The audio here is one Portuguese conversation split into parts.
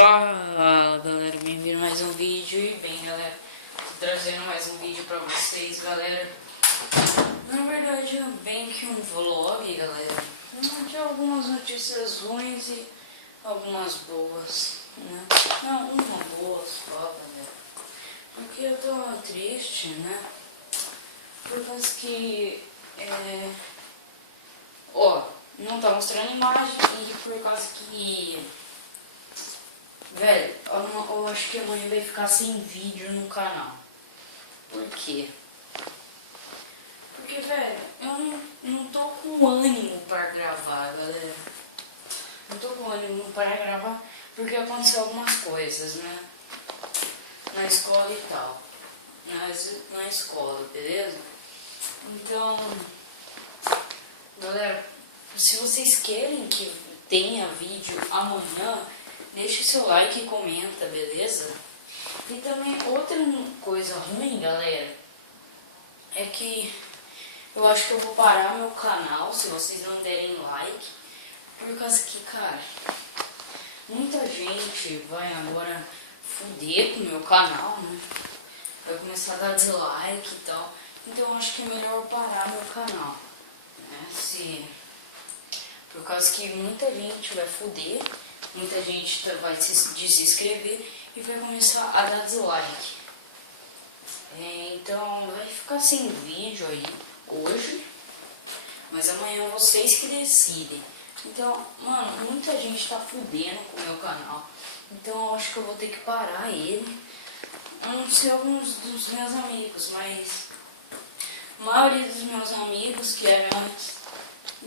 Fala galera, bem-vindo a mais um vídeo. E bem galera, tô trazendo mais um vídeo pra vocês galera. Na verdade é bem que um vlog galera, de algumas notícias ruins e algumas boas, né? Não, uma boa só galera, porque eu tô triste, né? Por causa que não tá mostrando imagem e por causa que velho, eu acho que amanhã vai ficar sem vídeo no canal. Por quê? Porque, velho, eu não tô com ânimo para gravar, galera. Não tô com ânimo para gravar porque aconteceu algumas coisas, né? Na escola e tal. Na escola, beleza? Então, galera, se vocês querem que tenha vídeo amanhã, deixa seu like e comenta, beleza? E também outra coisa ruim, galera, é que eu acho que eu vou parar meu canal se vocês não derem like. Por causa que, cara, muita gente vai agora fuder com o meu canal, né? Vai começar a dar dislike e tal. Então eu acho que é melhor parar meu canal, né? Por causa que muita gente vai fuder. Muita gente vai se desinscrever e vai começar a dar dislike. Então vai ficar sem vídeo aí hoje, mas amanhã vocês que decidem. Então, mano, muita gente tá fudendo com o meu canal. Então eu acho que eu vou ter que parar ele. Eu não sei alguns dos meus amigos, mas a maioria dos meus amigos que eram antes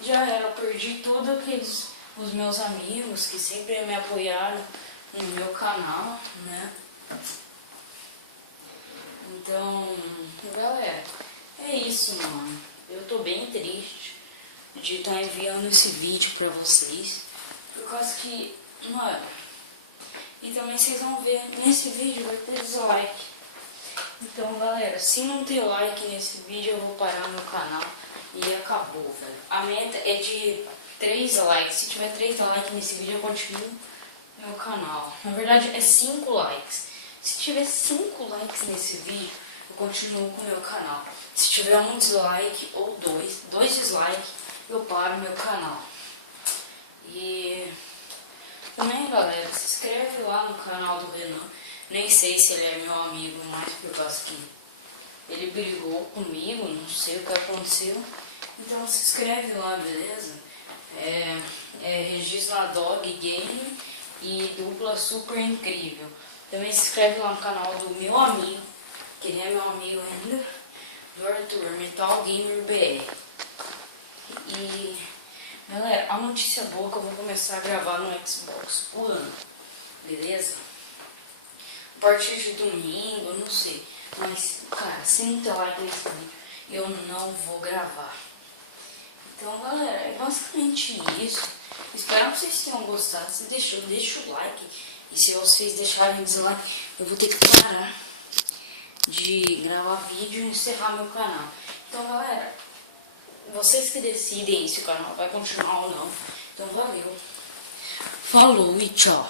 já era, eu perdi tudo aqueles os meus amigos que sempre me apoiaram no meu canal, né? Então, galera, é isso, mano. Eu tô bem triste de estar enviando esse vídeo pra vocês, por causa que, mano, e também vocês vão ver, nesse vídeo vai ter dislike. Então, galera, se não ter like nesse vídeo, eu vou parar meu canal e acabou, velho. A meta é de 3 likes. Se tiver 3 likes nesse vídeo, eu continuo meu canal. Na verdade, é 5 likes. Se tiver 5 likes nesse vídeo, eu continuo com o meu canal. Se tiver um dislike ou dois dislikes, eu paro meu canal. E também, galera, se inscreve lá no canal do Renan. Nem sei se ele é meu amigo, mas por causa que ele brigou comigo, não sei o que aconteceu. Então se inscreve lá, beleza? Regina Dog Game e dupla super incrível. Também se inscreve lá no canal do meu amigo, que ele é meu amigo ainda, do Arthur, Metal Gamer BR. E galera, a notícia boa é que eu vou começar a gravar no Xbox One, beleza? A partir de domingo, eu não sei. Mas, cara, se não ter like nesse vídeo, eu não vou gravar. Então, galera, é basicamente isso. Espero que vocês tenham gostado. Se deixa o like. E se vocês deixarem dislike, eu vou ter que parar de gravar vídeo e encerrar meu canal. Então, galera, vocês que decidem se o canal vai continuar ou não. Então, valeu. Falou e tchau.